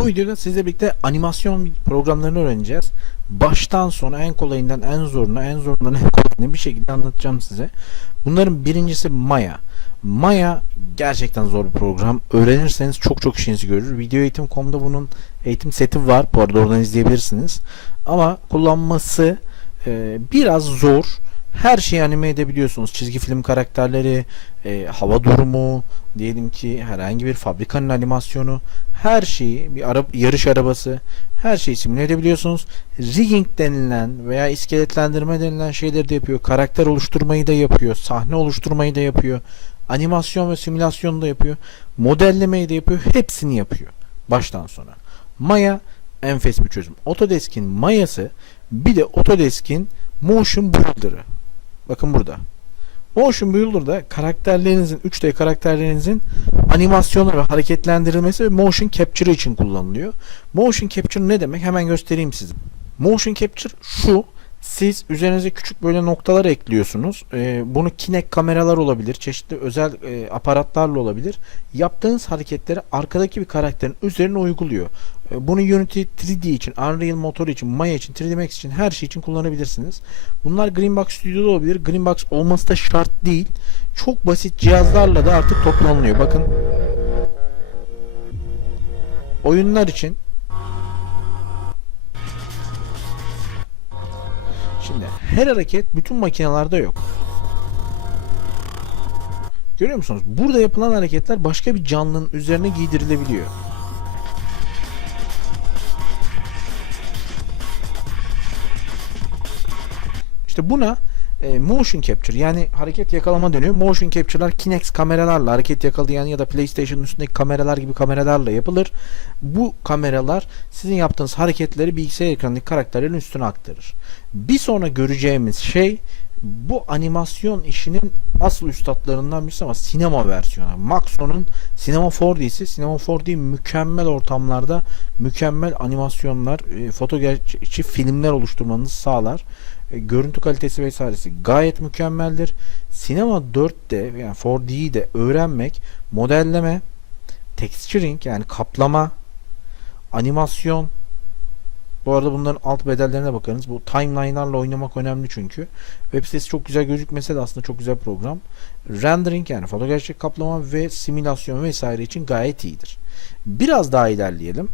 Bu videoda sizle birlikte animasyon programlarını öğreneceğiz. Baştan sona en kolayından en zoruna, en zorundan en kolayına bir şekilde anlatacağım size. Bunların birincisi Maya. Maya gerçekten zor bir program. Öğrenirseniz çok çok işinizi görür. Videoeğitim.com'da bunun eğitim seti var. Bu arada oradan izleyebilirsiniz. Ama kullanması e, biraz zor. Her şeyi anime edebiliyorsunuz. Çizgi film karakterleri, e, hava durumu, diyelim ki herhangi bir fabrikanın animasyonu, her şeyi, bir ara, yarış arabası, her şeyi simüle edebiliyorsunuz. Rigging denilen veya iskeletlendirme denilen şeyleri de yapıyor. Karakter oluşturmayı da yapıyor. Sahne oluşturmayı da yapıyor. Animasyon ve simülasyonu da yapıyor. Modellemeyi de yapıyor. Hepsini yapıyor. Baştan sona. Maya enfes bir çözüm. Autodesk'in Maya'sı bir de Autodesk'in Motion Builder'ı. Bakın burada. Motion Builder'da karakterlerinizin 3D karakterlerinizin animasyonu ve hareketlendirilmesi ve motion capture için kullanılıyor. Motion capture ne demek? Hemen göstereyim size. Motion capture şu. Siz üzerinize küçük böyle noktalar ekliyorsunuz. Ee, bunu Kinect kameralar olabilir, çeşitli özel e, aparatlarla olabilir. Yaptığınız hareketleri arkadaki bir karakterin üzerine uyguluyor. E, Bunu Unity 3D için, Unreal Motor için, Maya için, 3D Max için her şey için kullanabilirsiniz. Bunlar Greenbox Studio'da olabilir. Greenbox olması da şart değil. Çok basit cihazlarla da artık toplanılıyor. Bakın. Oyunlar için Şimdi her hareket bütün makinelerde yok. Görüyor musunuz? Burada yapılan hareketler başka bir canlının üzerine giydirilebiliyor. İşte buna e, motion capture yani hareket yakalama deniyor. Motion capture'lar Kinect kameralarla hareket yakalayan ya da PlayStation'ın üstündeki kameralar gibi kameralarla yapılır. Bu kameralar sizin yaptığınız hareketleri bilgisayar ekranındaki karakterlerin üstüne aktarır. Bir sonra göreceğimiz şey bu animasyon işinin asıl üstadlarından birisi ama sinema versiyonu. Maxon'un Cinema 4D'si. Cinema 4D mükemmel ortamlarda mükemmel animasyonlar, e, foto gerçekçi filmler oluşturmanızı sağlar. E, görüntü kalitesi vesairesi gayet mükemmeldir. Sinema 4D yani 4D'yi de öğrenmek, modelleme, texturing yani kaplama, animasyon bu arada bunların alt bedellerine bakarız. Bu timeline'larla oynamak önemli çünkü. Web sitesi çok güzel gözükmese de aslında çok güzel program. Rendering yani foto gerçek kaplama ve simülasyon vesaire için gayet iyidir. Biraz daha ilerleyelim.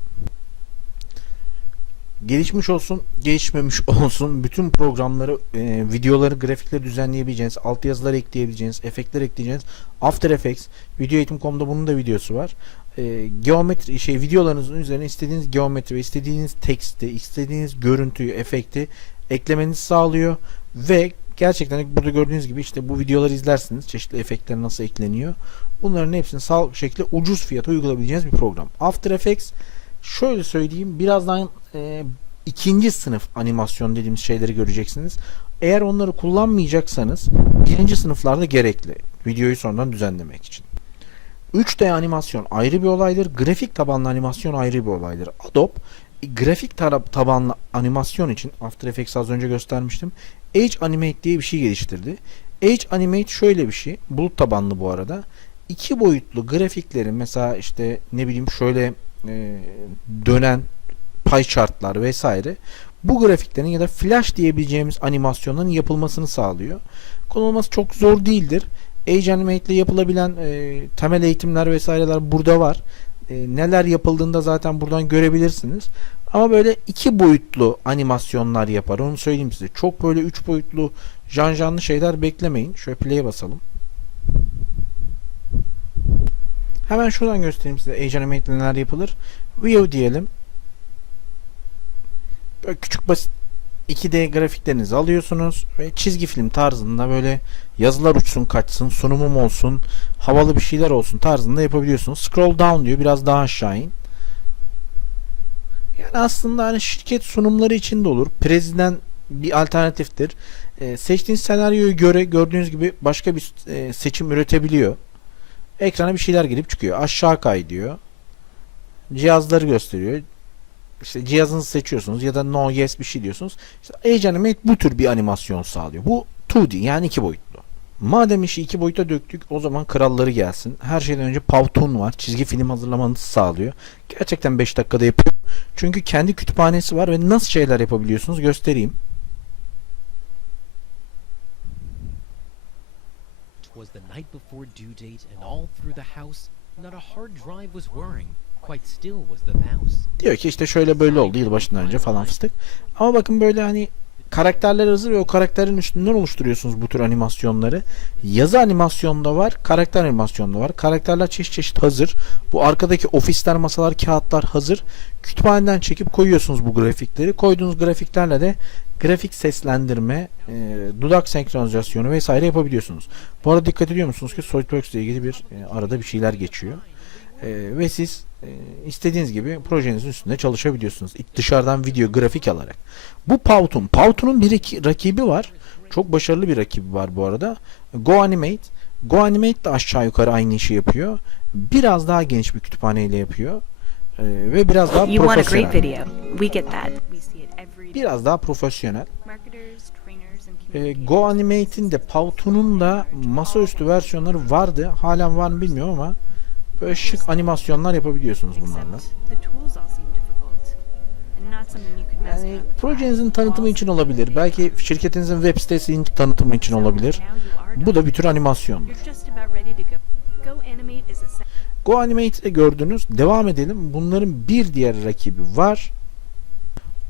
Gelişmiş olsun, gelişmemiş olsun bütün programları, e, videoları, grafikleri düzenleyebileceğiniz, altyazılar ekleyebileceğiniz, efektler ekleyeceğiniz After Effects, videoeğitim.com'da bunun da videosu var. E, geometri şey videolarınızın üzerine istediğiniz geometri, istediğiniz teksti, istediğiniz görüntüyü, efekti eklemenizi sağlıyor ve gerçekten burada gördüğünüz gibi işte bu videoları izlersiniz. Çeşitli efektler nasıl ekleniyor. Bunların hepsini sağlıklı şekilde ucuz fiyata uygulayabileceğiniz bir program. After Effects şöyle söyleyeyim birazdan e, ikinci sınıf animasyon dediğimiz şeyleri göreceksiniz. Eğer onları kullanmayacaksanız birinci sınıflarda gerekli. Videoyu sonradan düzenlemek için. 3D animasyon ayrı bir olaydır. Grafik tabanlı animasyon ayrı bir olaydır. Adobe e, grafik tabanlı animasyon için After Effects az önce göstermiştim. Age Animate diye bir şey geliştirdi. Age Animate şöyle bir şey. Bulut tabanlı bu arada. İki boyutlu grafikleri mesela işte ne bileyim şöyle e, dönen pie chartlar vesaire bu grafiklerin ya da flash diyebileceğimiz animasyonların yapılmasını sağlıyor. Konulması çok zor değildir. Age Animate ile yapılabilen e, temel eğitimler vesaireler burada var. E, neler yapıldığında zaten buradan görebilirsiniz. Ama böyle iki boyutlu animasyonlar yapar. Onu söyleyeyim size. Çok böyle üç boyutlu janjanlı şeyler beklemeyin. Şöyle play'e basalım. Hemen şuradan göstereyim size Age Animate neler yapılır. View diyelim. Böyle küçük basit 2D grafiklerinizi alıyorsunuz ve çizgi film tarzında böyle yazılar uçsun kaçsın, sunumum olsun, havalı bir şeyler olsun tarzında yapabiliyorsunuz. Scroll down diyor biraz daha aşağı in. Yani aslında hani şirket sunumları için de olur. Preziden bir alternatiftir. Ee, seçtiğiniz senaryoyu göre gördüğünüz gibi başka bir e, seçim üretebiliyor. Ekrana bir şeyler gelip çıkıyor. Aşağı kay diyor. Cihazları gösteriyor. İşte cihazınızı seçiyorsunuz ya da no yes bir şey diyorsunuz. İşte Age Animate bu tür bir animasyon sağlıyor. Bu 2D yani iki boyutlu. Madem işi iki boyuta döktük o zaman kralları gelsin. Her şeyden önce Powtoon var. Çizgi film hazırlamanızı sağlıyor. Gerçekten 5 dakikada yapıyor. Çünkü kendi kütüphanesi var ve nasıl şeyler yapabiliyorsunuz göstereyim. Twas the night before due date, and all through the house, not a hard drive was whirring. Quite still was the mouse. Diyor ki işte şöyle böyle oldu yılbaşından önce falan fıstık. Ama bakın böyle hani karakterler hazır ve o karakterin üstünden oluşturuyorsunuz bu tür animasyonları. Yazı animasyonda var, karakter animasyonda var. Karakterler çeşit çeşit hazır. Bu arkadaki ofisler, masalar, kağıtlar hazır. Kütüphaneden çekip koyuyorsunuz bu grafikleri. Koyduğunuz grafiklerle de grafik seslendirme, e, dudak senkronizasyonu vesaire yapabiliyorsunuz. Bu arada dikkat ediyor musunuz ki SolidWorks ile ilgili bir e, arada bir şeyler geçiyor. E, ve siz e, istediğiniz gibi projenizin üstünde çalışabiliyorsunuz. Dışarıdan video grafik alarak. Bu Powtoon. Powtoon'un bir iki rakibi var. Çok başarılı bir rakibi var bu arada. Go Animate. Go Animate de aşağı yukarı aynı işi yapıyor. Biraz daha geniş bir kütüphaneyle yapıyor. E, ve biraz daha You want a great profesyonel. Biraz daha profesyonel. E. Go Animate'in de Powtoon'un da masaüstü versiyonları vardı. Halen var mı bilmiyorum ama böyle şık animasyonlar yapabiliyorsunuz bunlarla. Yani projenizin tanıtımı için olabilir. Belki şirketinizin web sitesinin tanıtımı için olabilir. Bu da bir tür animasyondur. Go Animate'de gördünüz. Devam edelim. Bunların bir diğer rakibi var.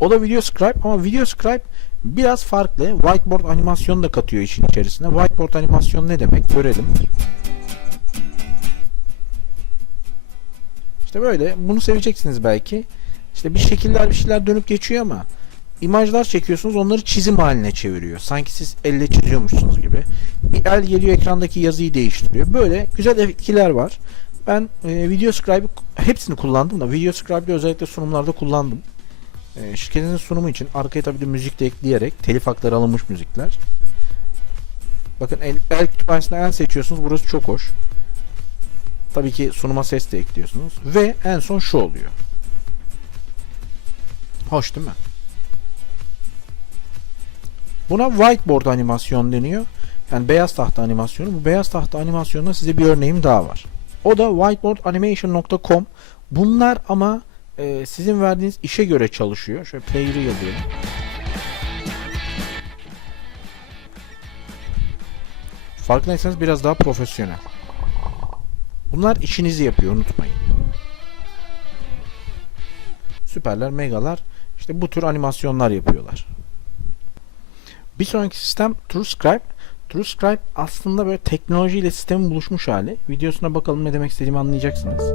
O da VideoScribe ama VideoScribe biraz farklı. Whiteboard animasyonu da katıyor işin içerisine. Whiteboard animasyon ne demek? Görelim. İşte böyle. Bunu seveceksiniz belki. İşte bir şekiller bir şeyler dönüp geçiyor ama imajlar çekiyorsunuz onları çizim haline çeviriyor. Sanki siz elle çiziyormuşsunuz gibi. Bir el geliyor ekrandaki yazıyı değiştiriyor. Böyle güzel etkiler var. Ben e, VideoScribe'ı hepsini kullandım da VideoScribe'ı özellikle sunumlarda kullandım. E, şirketinizin sunumu için arkaya tabii de müzik de ekleyerek telif hakları alınmış müzikler. Bakın el, el kütüphanesinden el seçiyorsunuz. Burası çok hoş. Tabii ki sunuma ses de ekliyorsunuz. Ve en son şu oluyor. Hoş değil mi? Buna whiteboard animasyon deniyor. Yani beyaz tahta animasyonu. Bu beyaz tahta animasyonunda size bir örneğim daha var. O da whiteboardanimation.com. Bunlar ama e, sizin verdiğiniz işe göre çalışıyor. Şöyle player'ı yazıyorum. Farkındaysanız biraz daha profesyonel. Bunlar işinizi yapıyor unutmayın. Süperler, megalar işte bu tür animasyonlar yapıyorlar. Bir sonraki sistem TrueScribe. TrueScribe aslında böyle teknolojiyle sistemin buluşmuş hali. Videosuna bakalım ne demek istediğimi anlayacaksınız.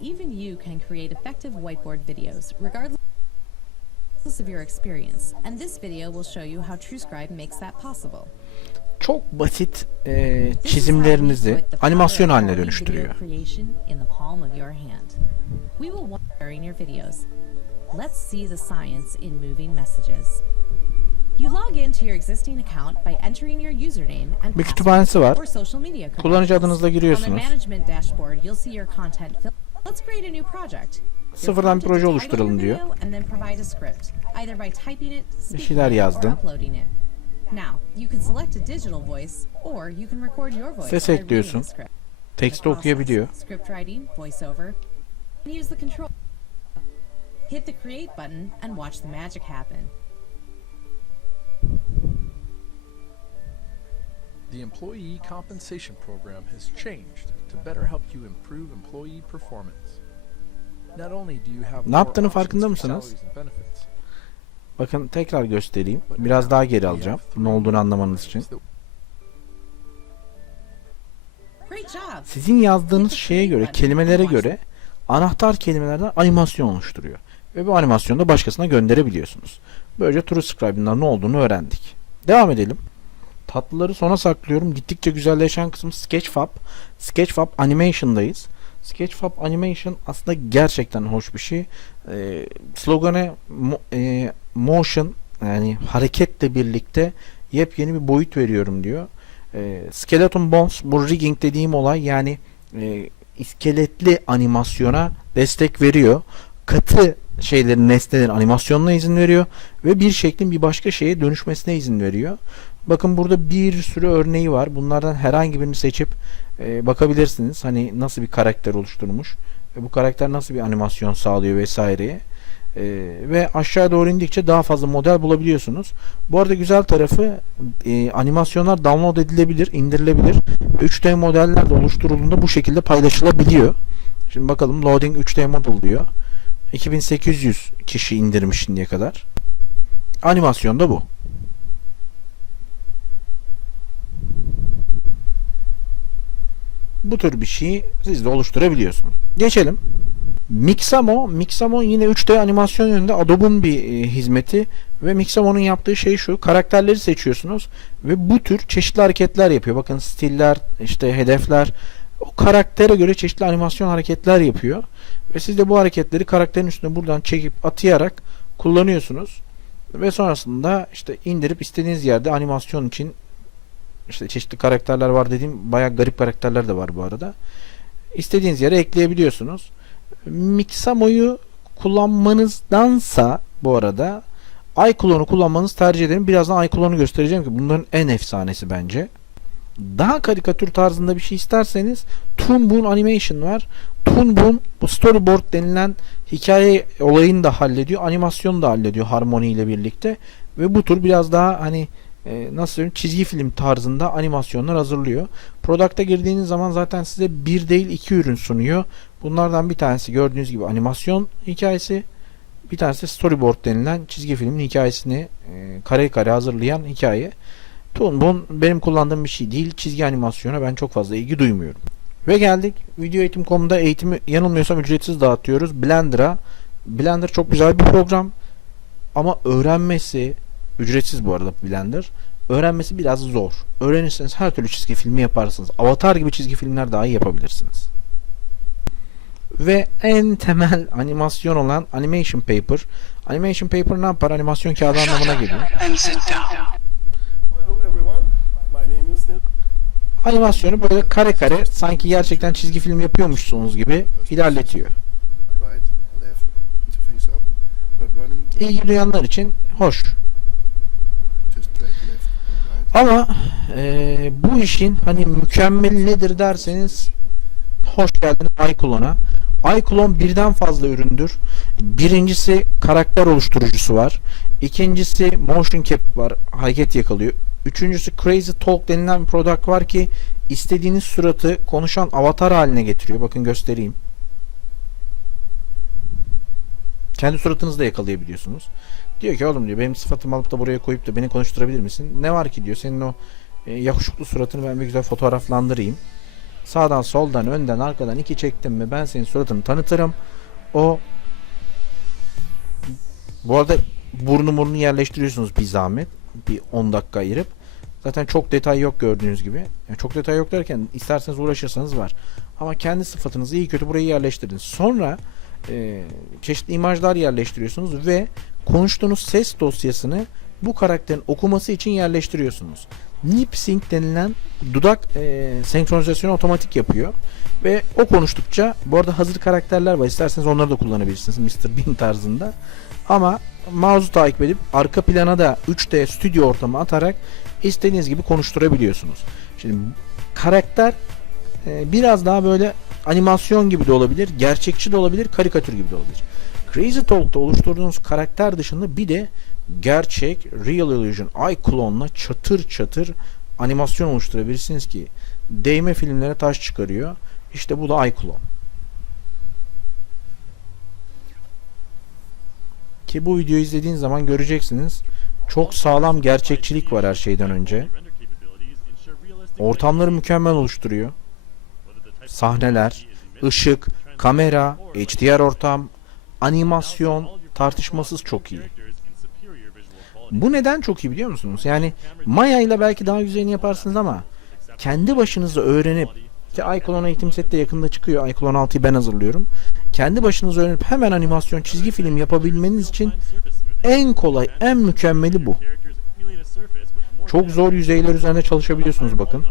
Even you can create effective whiteboard videos, regardless of your experience. And this video will show you how TrueScribe makes that possible. Çok basit e, çizimlerinizi animasyon haline dönüştürüyor. İn. We will watch during your videos. Let's see the science in moving messages. You log into your existing account by entering your username and Bir kütüphanesi var. Kullanıcı adınızla On the giriyorsunuz. management dashboard, you'll see your content fill. Let's create a new project. You're Sıfırdan bir proje oluşturalım diyor. speaking şeyler voice Ses ekliyorsun. Teksti okuyabiliyor. Script writing, voiceover, and use the control. Hit the create button and watch the magic happen. The Employee Compensation Program has changed to better help you improve employee performance. Not only do you have Ne yaptığını farkında mısınız? Bakın tekrar göstereyim. Biraz daha geri alacağım. Ne olduğunu anlamanız için. Sizin yazdığınız şeye göre, kelimelere göre anahtar kelimelerden animasyon oluşturuyor. Ve bu animasyonu da başkasına gönderebiliyorsunuz. Böylece TrueScribe'ın ne olduğunu öğrendik. Devam edelim. Tatlıları sona saklıyorum. Gittikçe güzelleşen kısım Sketchfab. Sketchfab Animation'dayız. Sketchfab Animation aslında gerçekten hoş bir şey. Ee, sloganı mo- e, motion yani hareketle birlikte yepyeni bir boyut veriyorum diyor. Ee, Skeleton Bones bu rigging dediğim olay yani e, iskeletli animasyona destek veriyor. Katı şeylerin, nesnelerin animasyonuna izin veriyor ve bir şeklin bir başka şeye dönüşmesine izin veriyor. Bakın burada bir sürü örneği var. Bunlardan herhangi birini seçip e, bakabilirsiniz. Hani nasıl bir karakter oluşturmuş. ve bu karakter nasıl bir animasyon sağlıyor vesaireye. E, ve aşağı doğru indikçe daha fazla model bulabiliyorsunuz. Bu arada güzel tarafı e, animasyonlar download edilebilir, indirilebilir. 3D modeller de oluşturulduğunda bu şekilde paylaşılabiliyor. Şimdi bakalım loading 3D model diyor. 2800 kişi indirmiş şimdiye kadar. Animasyon da bu. Bu tür bir şeyi siz de oluşturabiliyorsunuz. Geçelim. Mixamo, Mixamo yine 3D animasyon yönünde Adobe'un bir e, hizmeti ve Mixamo'nun yaptığı şey şu. Karakterleri seçiyorsunuz ve bu tür çeşitli hareketler yapıyor. Bakın stiller, işte hedefler o karaktere göre çeşitli animasyon hareketler yapıyor. Ve siz de bu hareketleri karakterin üstüne buradan çekip atayarak kullanıyorsunuz. Ve sonrasında işte indirip istediğiniz yerde animasyon için işte çeşitli karakterler var dediğim bayağı garip karakterler de var bu arada. İstediğiniz yere ekleyebiliyorsunuz. Mixamo'yu kullanmanızdansa bu arada iClone'u kullanmanızı tercih ederim. Birazdan iClone'u göstereceğim ki bunların en efsanesi bence. Daha karikatür tarzında bir şey isterseniz Toon Boom Animation var. Toon bu storyboard denilen hikaye olayını da hallediyor. Animasyonu da hallediyor Harmony ile birlikte. Ve bu tür biraz daha hani e, nasıl söyleyeyim çizgi film tarzında animasyonlar hazırlıyor. Product'a girdiğiniz zaman zaten size bir değil iki ürün sunuyor. Bunlardan bir tanesi gördüğünüz gibi animasyon hikayesi. Bir tanesi storyboard denilen çizgi filmin hikayesini e, kare kare hazırlayan hikaye. Toon benim kullandığım bir şey değil. Çizgi animasyona ben çok fazla ilgi duymuyorum. Ve geldik video eğitim.com'da eğitimi yanılmıyorsam ücretsiz dağıtıyoruz. Blender'a. Blender çok güzel bir program. Ama öğrenmesi ücretsiz bu arada Blender. Öğrenmesi biraz zor. Öğrenirseniz her türlü çizgi filmi yaparsınız. Avatar gibi çizgi filmler daha iyi yapabilirsiniz. Ve en temel animasyon olan Animation Paper. Animation Paper ne yapar? Animasyon kağıdı anlamına geliyor. Animasyonu böyle kare kare sanki gerçekten çizgi film yapıyormuşsunuz gibi ilerletiyor. İlgi duyanlar için hoş. Ama eee, bu işin hani mükemmeli nedir derseniz hoş geldiniz iClone'a. iClone birden fazla üründür. Birincisi karakter oluşturucusu var. İkincisi motion cap var. Hareket yakalıyor. Üçüncüsü Crazy Talk denilen bir product var ki istediğiniz suratı konuşan avatar haline getiriyor. Bakın göstereyim. Kendi suratınızı da yakalayabiliyorsunuz. Diyor ki oğlum diyor benim sıfatımı alıp da buraya koyup da beni konuşturabilir misin? Ne var ki diyor senin o e, yakışıklı suratını ben bir güzel fotoğraflandırayım. Sağdan soldan önden arkadan iki çektim mi ben senin suratını tanıtırım. O bu arada burnu burnunu yerleştiriyorsunuz bir zahmet. Bir 10 dakika ayırıp. Zaten çok detay yok gördüğünüz gibi. Yani çok detay yok derken isterseniz uğraşırsanız var. Ama kendi sıfatınızı iyi kötü buraya yerleştirin. Sonra e, çeşitli imajlar yerleştiriyorsunuz ve konuştuğunuz ses dosyasını bu karakterin okuması için yerleştiriyorsunuz. Lip sync denilen dudak e, senkronizasyonu otomatik yapıyor. Ve o konuştukça bu arada hazır karakterler var. İsterseniz onları da kullanabilirsiniz Mr. Bean tarzında. Ama mouse'u takip edip arka plana da 3D stüdyo ortamı atarak istediğiniz gibi konuşturabiliyorsunuz. Şimdi karakter e, biraz daha böyle animasyon gibi de olabilir, gerçekçi de olabilir, karikatür gibi de olabilir. Crazy Talk'ta oluşturduğunuz karakter dışında bir de gerçek Real Illusion iClone'la çatır çatır animasyon oluşturabilirsiniz ki değme filmlere taş çıkarıyor. İşte bu da iClone. Ki bu videoyu izlediğiniz zaman göreceksiniz. Çok sağlam gerçekçilik var her şeyden önce. Ortamları mükemmel oluşturuyor. Sahneler, ışık, kamera, HDR ortam, animasyon tartışmasız çok iyi. Bu neden çok iyi biliyor musunuz? Yani Maya ile belki daha güzelini yaparsınız ama kendi başınıza öğrenip ki iClone eğitim sette yakında çıkıyor. iClone 6'yı ben hazırlıyorum. Kendi başınıza öğrenip hemen animasyon çizgi film yapabilmeniz için en kolay, en mükemmeli bu. Çok zor yüzeyler üzerinde çalışabiliyorsunuz bakın.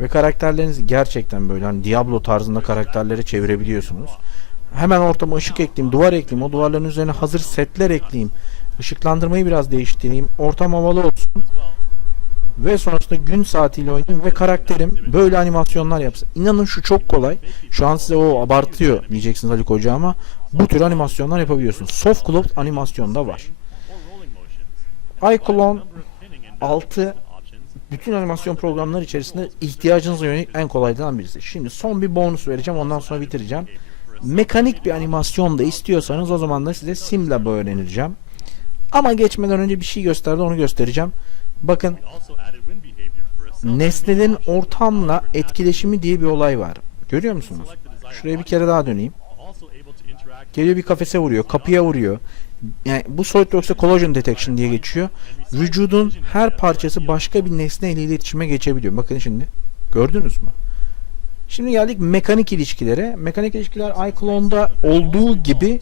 Ve karakterlerinizi gerçekten böyle hani Diablo tarzında karakterlere çevirebiliyorsunuz. Hemen ortama ışık ekleyeyim, duvar ekleyeyim, o duvarların üzerine hazır setler ekleyeyim Işıklandırmayı biraz değiştireyim. Ortam havalı olsun. Ve sonrasında gün saatiyle oynayayım ve karakterim böyle animasyonlar yapsın. İnanın şu çok kolay. Şu an size o abartıyor diyeceksiniz Ali Koca ama bu tür animasyonlar yapabiliyorsunuz. Soft Cloud animasyonda var. iClone 6 bütün animasyon programları içerisinde ihtiyacınıza yönelik en kolaydan birisi. Şimdi son bir bonus vereceğim ondan sonra bitireceğim. Mekanik bir animasyon da istiyorsanız o zaman da size SimLab'ı öğreneceğim. Ama geçmeden önce bir şey gösterdi onu göstereceğim. Bakın nesnelerin ortamla etkileşimi diye bir olay var. Görüyor musunuz? Şuraya bir kere daha döneyim. Geliyor bir kafese vuruyor, kapıya vuruyor. Yani bu SolidWorks'ta collision detection diye geçiyor. Vücudun her parçası başka bir nesne ile iletişime geçebiliyor. Bakın şimdi. Gördünüz mü? Şimdi geldik mekanik ilişkilere. Mekanik ilişkiler iClone'da olduğu gibi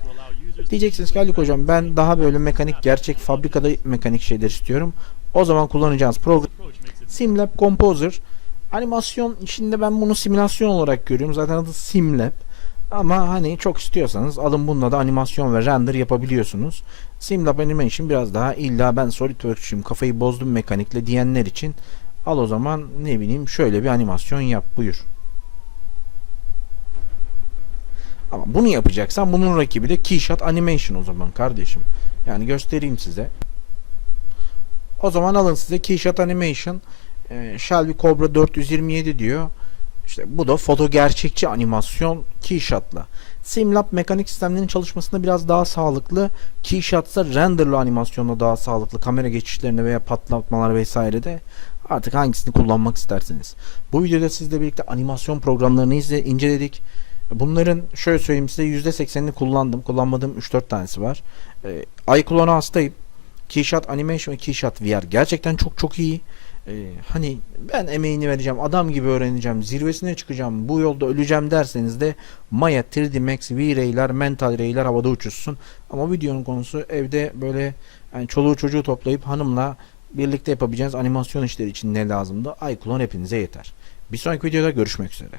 diyeceksiniz ki Haluk hocam ben daha böyle mekanik gerçek fabrikada mekanik şeyler istiyorum. O zaman kullanacağınız program SimLab Composer. Animasyon içinde ben bunu simülasyon olarak görüyorum. Zaten adı SimLab. Ama hani çok istiyorsanız alın bununla da animasyon ve render yapabiliyorsunuz. SimLab Animation biraz daha illa ben SolidWorks'çuyum kafayı bozdum mekanikle diyenler için al o zaman ne bileyim şöyle bir animasyon yap buyur. Ama bunu yapacaksan bunun rakibi de Keyshot Animation o zaman kardeşim. Yani göstereyim size. O zaman alın size Keyshot Animation e, Shelby Cobra 427 diyor. İşte bu da foto gerçekçi animasyon Keyshot'la. SimLab mekanik sistemlerin çalışmasında biraz daha sağlıklı. Keyshot ise renderlı animasyonda daha sağlıklı. Kamera geçişlerine veya patlatmalar vesairede artık hangisini kullanmak isterseniz. Bu videoda sizle birlikte animasyon programlarını izle, inceledik. Bunların şöyle söyleyeyim size %80'ini kullandım. Kullanmadığım 3-4 tanesi var. Ee, iClone'a hastayım. Keyshot Animation ve Keyshot VR gerçekten çok çok iyi. Ee, hani ben emeğini vereceğim, adam gibi öğreneceğim, zirvesine çıkacağım, bu yolda öleceğim derseniz de Maya 3D Max V-Ray'ler, Mental Ray'ler havada uçuşsun. Ama videonun konusu evde böyle yani çoluğu çocuğu toplayıp hanımla birlikte yapabileceğiniz animasyon işleri için ne lazımdı? iClone hepinize yeter. Bir sonraki videoda görüşmek üzere.